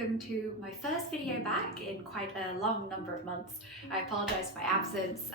welcome to my first video back in quite a long number of months. I apologise for my absence.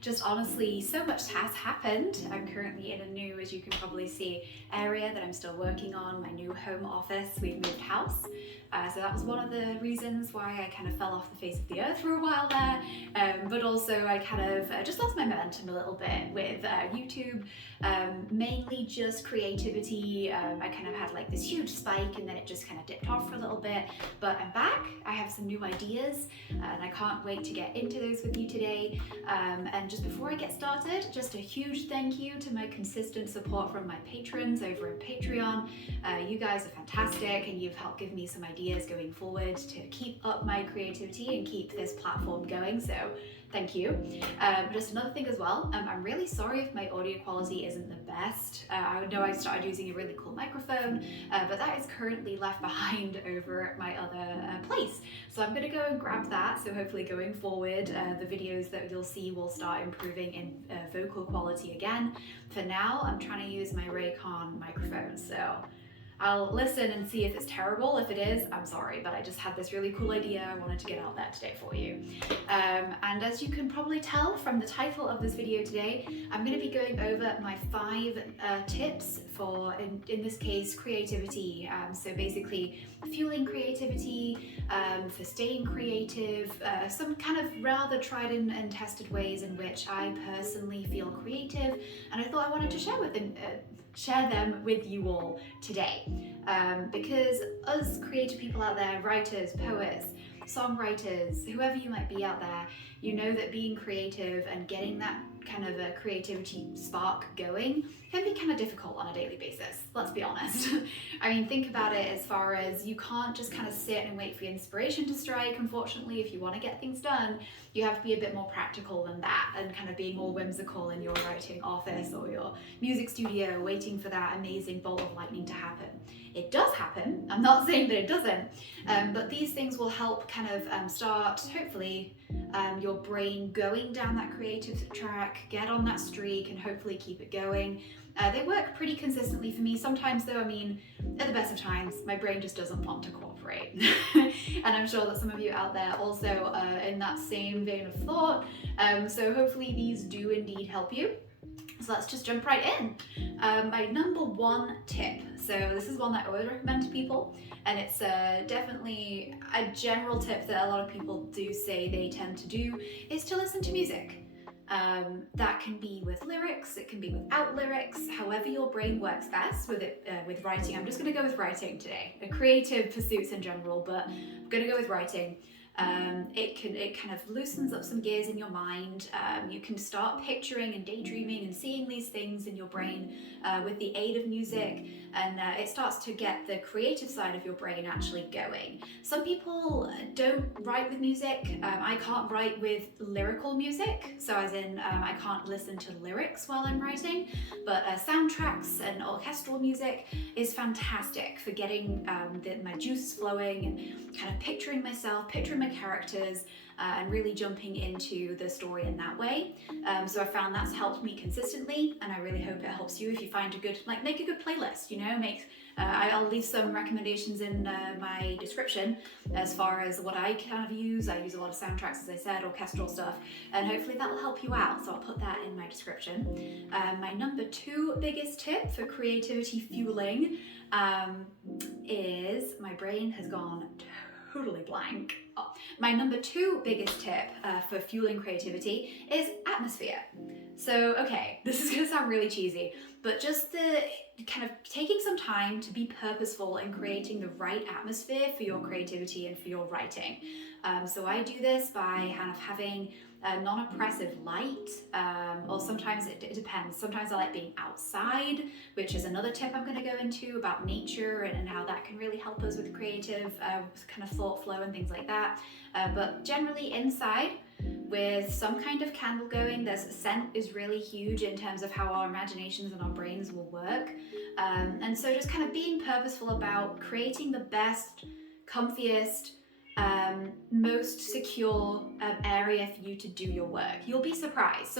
Just honestly, so much has happened. I'm currently in a new, as you can probably see, area that I'm still working on, my new home office. We've moved house. So that was one of the reasons why I kind of fell off the face of the earth for a while there. But also I kind of just lost my momentum a little bit with YouTube, mainly just creativity. I kind of had like this huge spike and then it just kind of dipped off for a little bit, but I'm back. I have some new ideas and I can't wait to get into those with you today. And just before I get started, just a huge thank you to my consistent support from my patrons over on Patreon. You guys are fantastic and you've helped give me some ideas going forward to keep up my creativity and keep this platform going, so thank you. Just another thing as well, I'm really sorry if my audio quality isn't the best. I know I started using a really cool microphone, but that is currently left behind over at my other place. So I'm gonna go and grab that, so hopefully going forward, the videos that you'll see will start improving in vocal quality again. For now, I'm trying to use my Raycon microphone, so I'll listen and see if it's terrible. If it is, I'm sorry, but I just had this really cool idea I wanted to get out there today for you. And as you can probably tell from the title of this video today, I'm going to be going over my 5 tips for, in this case, creativity. So basically fueling creativity, for staying creative, some kind of rather tried and tested ways in which I personally feel creative, and I thought I wanted to share them with you all today, because us creative people out there, writers, poets, songwriters, whoever you might be out there, you know that being creative and getting that kind of a creativity spark going can be kind of difficult on a daily basis, let's be honest. I mean, think about it as far as you can't just kind of sit and wait for inspiration to strike. Unfortunately, if you want to get things done, you have to be a bit more practical than that and kind of being more whimsical in your writing office or your music studio, waiting for that amazing bolt of lightning to happen. It does happen, I'm not saying that it doesn't, but these things will help kind of start, hopefully, your brain going down that creative track, get on that streak and hopefully keep it going. They work pretty consistently for me. Sometimes though, I mean, at the best of times, my brain just doesn't want to cooperate. And I'm sure that some of you out there also in that same vein of thought. So hopefully these do indeed help you. So let's just jump right in. My number 1 tip. So this is one that I always recommend to people, and it's definitely a general tip that a lot of people do say they tend to do, is to listen to music. That can be with lyrics, it can be without lyrics, however your brain works best with it. With writing, I'm just going to go with writing today. Creative pursuits in general, but I'm going to go with writing. It kind of loosens up some gears in your mind. You can start picturing and daydreaming and seeing these things in your brain with the aid of music, and it starts to get the creative side of your brain actually going. Some people don't write with music. I can't write with lyrical music, so as in I can't listen to lyrics while I'm writing, but soundtracks and orchestral music is fantastic for getting my juices flowing and kind of picturing myself, picturing my characters, and really jumping into the story in that way. So I found that's helped me consistently, and I really hope it helps you if you find a good, make a good playlist, you know, I'll leave some recommendations in my description as far as what I kind of use. I use a lot of soundtracks, as I said, orchestral stuff, and hopefully that will help you out, so I'll put that in my description. My number 2 biggest tip for creativity fueling is, my brain has gone totally blank. Oh. My number 2 biggest tip for fueling creativity is atmosphere. So, okay, this is gonna sound really cheesy, but just the kind of taking some time to be purposeful in creating the right atmosphere for your creativity and for your writing. So I do this by kind of having a non-oppressive light, or sometimes it depends. Sometimes I like being outside, which is another tip I'm going to go into about nature and how that can really help us with creative kind of thought flow and things like that. But generally inside with some kind of candle going. Scent is really huge in terms of how our imaginations and our brains will work. And so just kind of being purposeful about creating the best, comfiest, most secure area for you to do your work. You'll be surprised.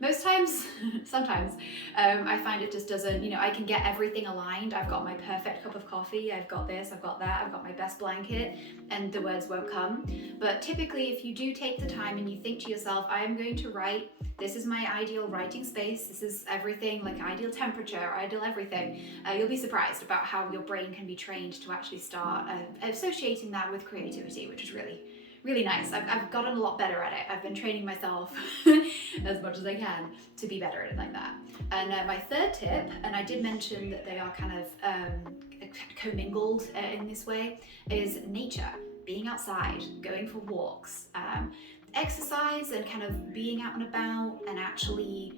Most times, sometimes, I find it just doesn't, I can get everything aligned. I've got my perfect cup of coffee, I've got this, I've got that, I've got my best blanket, and the words won't come. But typically, if you do take the time and you think to yourself, I am going to write, this is my ideal writing space, this is everything, like ideal temperature, ideal everything, you'll be surprised about how your brain can be trained to actually start associating that with creativity, which is really nice. I've gotten a lot better at it. I've been training myself as much as I can to be better at it like that. And my third tip, and I did mention that they are kind of commingled in this way, is nature. Being outside, going for walks, exercise and kind of being out and about and actually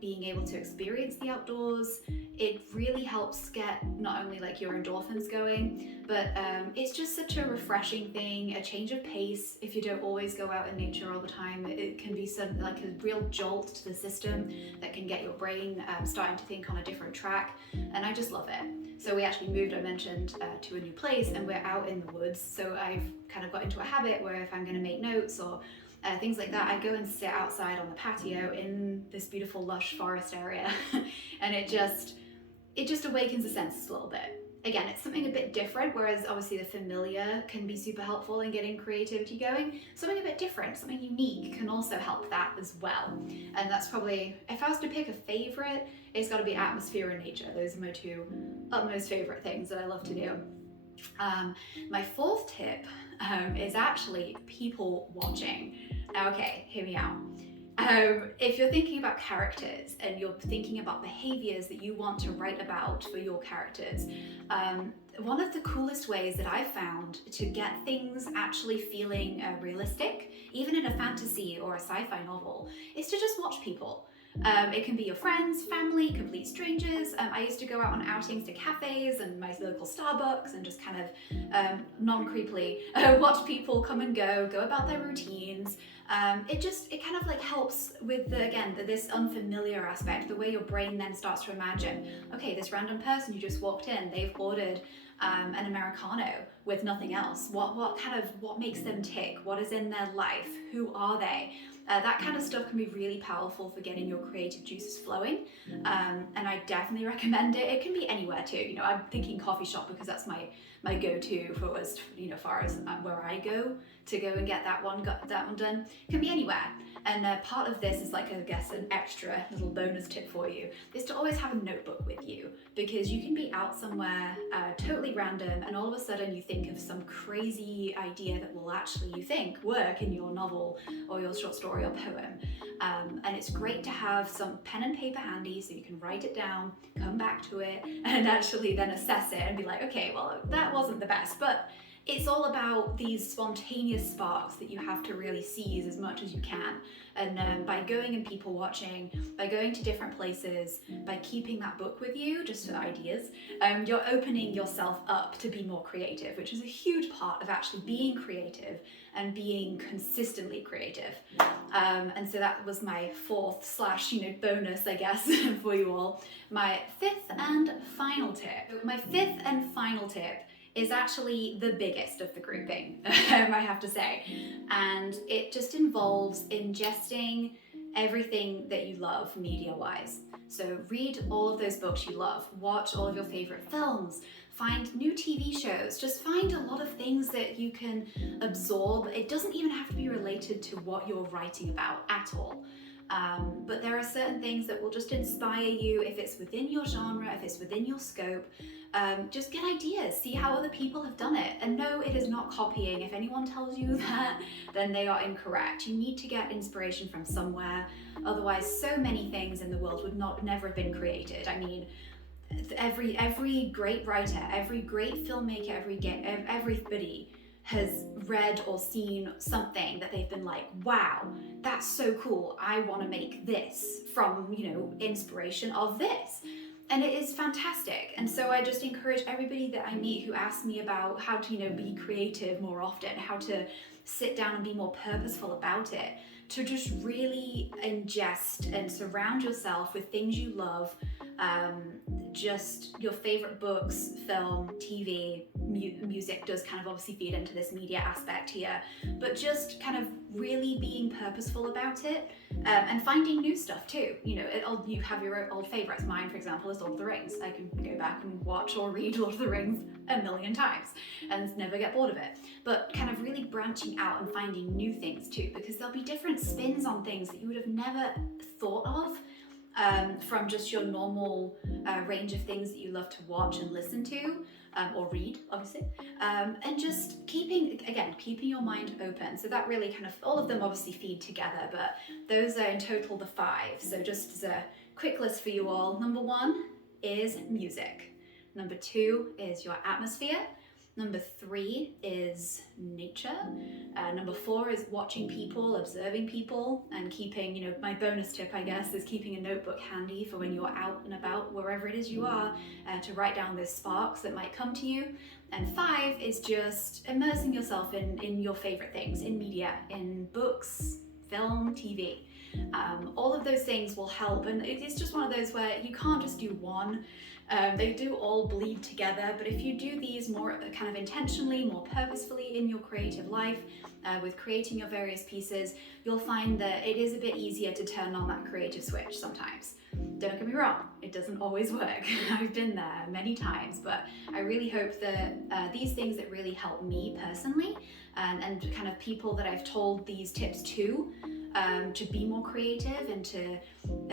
being able to experience the outdoors. It really helps get not only like your endorphins going, but it's just such a refreshing thing, a change of pace. If you don't always go out in nature all the time, it can be some, like a real jolt to the system that can get your brain starting to think on a different track, and I just love it. So we actually moved, I mentioned, to a new place, and we're out in the woods, so I've kind of got into a habit where if I'm going to make notes or things like that, I go and sit outside on the patio in this beautiful lush forest area and it just awakens the senses a little bit. Again, it's something a bit different, whereas obviously the familiar can be super helpful in getting creativity going. Something a bit different, something unique can also help that as well. And that's probably, if I was to pick a favorite, it's got to be atmosphere and nature. Those are my two utmost favorite things that I love to do. My fourth tip is actually people watching. Okay, hear me out. If you're thinking about characters and you're thinking about behaviors that you want to write about for your characters, one of the coolest ways that I've found to get things actually feeling realistic, even in a fantasy or a sci-fi novel, is to just watch people. It can be your friends, family, complete strangers. I used to go out on outings to cafes and my local Starbucks and just kind of non-creepily watch people come and go about their routines. It kind of like helps with this unfamiliar aspect, the way your brain then starts to imagine, okay, this random person who just walked in, they've ordered an Americano with nothing else. What makes them tick? What is in their life? Who are they? That kind of stuff can be really powerful for getting your creative juices flowing, and I definitely recommend it. It can be anywhere too. I'm thinking coffee shop because that's my go-to for as far as where I go to go and get that one done. It can be anywhere. And part of this is like, I guess, an extra little bonus tip for you is to always have a notebook with you, because you can be out somewhere totally random and all of a sudden you think of some crazy idea that will actually, you think, work in your novel or your short story or poem. And it's great to have some pen and paper handy so you can write it down, come back to it, and actually then assess it and be like, okay, well, that wasn't the best, but it's all about these spontaneous sparks that you have to really seize as much as you can. And by going and people watching, by going to different places, by keeping that book with you, just for ideas, you're opening yourself up to be more creative, which is a huge part of actually being creative and being consistently creative. And so that was my fourth / bonus, I guess, for you all. My fifth and final tip. My fifth and final tip is actually the biggest of the grouping, I have to say. And it just involves ingesting everything that you love media-wise. So read all of those books you love, watch all of your favorite films, find new TV shows, just find a lot of things that you can absorb. It doesn't even have to be related to what you're writing about at all. But there are certain things that will just inspire you if it's within your genre, if it's within your scope. Just get ideas, see how other people have done it, and no, it is not copying. If anyone tells you that, then they are incorrect. You need to get inspiration from somewhere, otherwise so many things in the world would never have been created. I mean, every great writer, every great filmmaker, everybody has read or seen something that they've been like, wow, that's so cool, I want to make this from, inspiration of this. And it is fantastic. And so I just encourage everybody that I meet who asks me about how to, be creative more often, how to sit down and be more purposeful about it, to just really ingest and surround yourself with things you love, just your favorite books, film, TV, music does kind of obviously feed into this media aspect here, but just kind of really being purposeful about it, and finding new stuff too. You know, you have your old favorites. Mine, for example, is Lord of the Rings. I can go back and watch or read Lord of the Rings a million times and never get bored of it. But kind of really branching out and finding new things too, because there'll be different spins on things that you would have never thought of, from just your normal range of things that you love to watch and listen to, or read, obviously, and just keeping your mind open. So that really kind of, all of them obviously feed together, but those are in total the 5. So just as a quick list for you all, number 1 is music. Number 2 is your atmosphere. Number 3 is nature. Number 4 is watching people, observing people, and keeping, you know, my bonus tip, I guess, is keeping a notebook handy for when you're out and about, wherever it is you are, to write down those sparks that might come to you. And 5 is just immersing yourself in your favorite things, in media, in books, film, TV. All of those things will help, and it's just one of those where you can't just do one. They do all bleed together, but if you do these more kind of intentionally, more purposefully in your creative life, with creating your various pieces, you'll find that it is a bit easier to turn on that creative switch sometimes. Don't get me wrong, it doesn't always work. I've been there many times, but I really hope that these things that really help me personally, and kind of people that I've told these tips to be more creative and to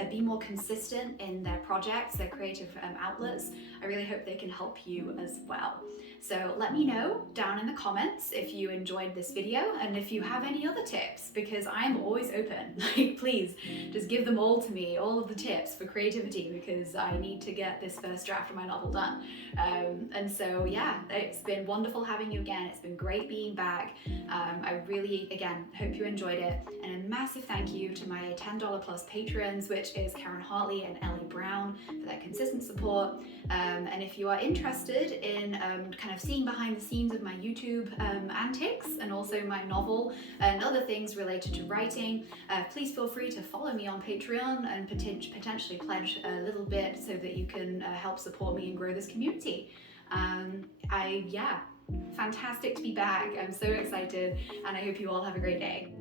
be more consistent in their projects, their creative outlets. I really hope they can help you as well. So let me know down in the comments if you enjoyed this video and if you have any other tips, because I'm always open. Like, please just give them all to me, all of the tips for creativity, because I need to get this first draft of my novel done. And so yeah, it's been wonderful having you again. It's been great being back. I really, again, hope you enjoyed it. And a massive thank you to my $10 plus patrons, which is Karen Hartley and Ellie Brown, for their consistent support. And if you are interested in kind of seeing behind the scenes of my YouTube antics, and also my novel and other things related to writing, please feel free to follow me on Patreon and potentially pledge a little bit so that you can help support me and grow this community. Fantastic to be back. I'm so excited, and I hope you all have a great day.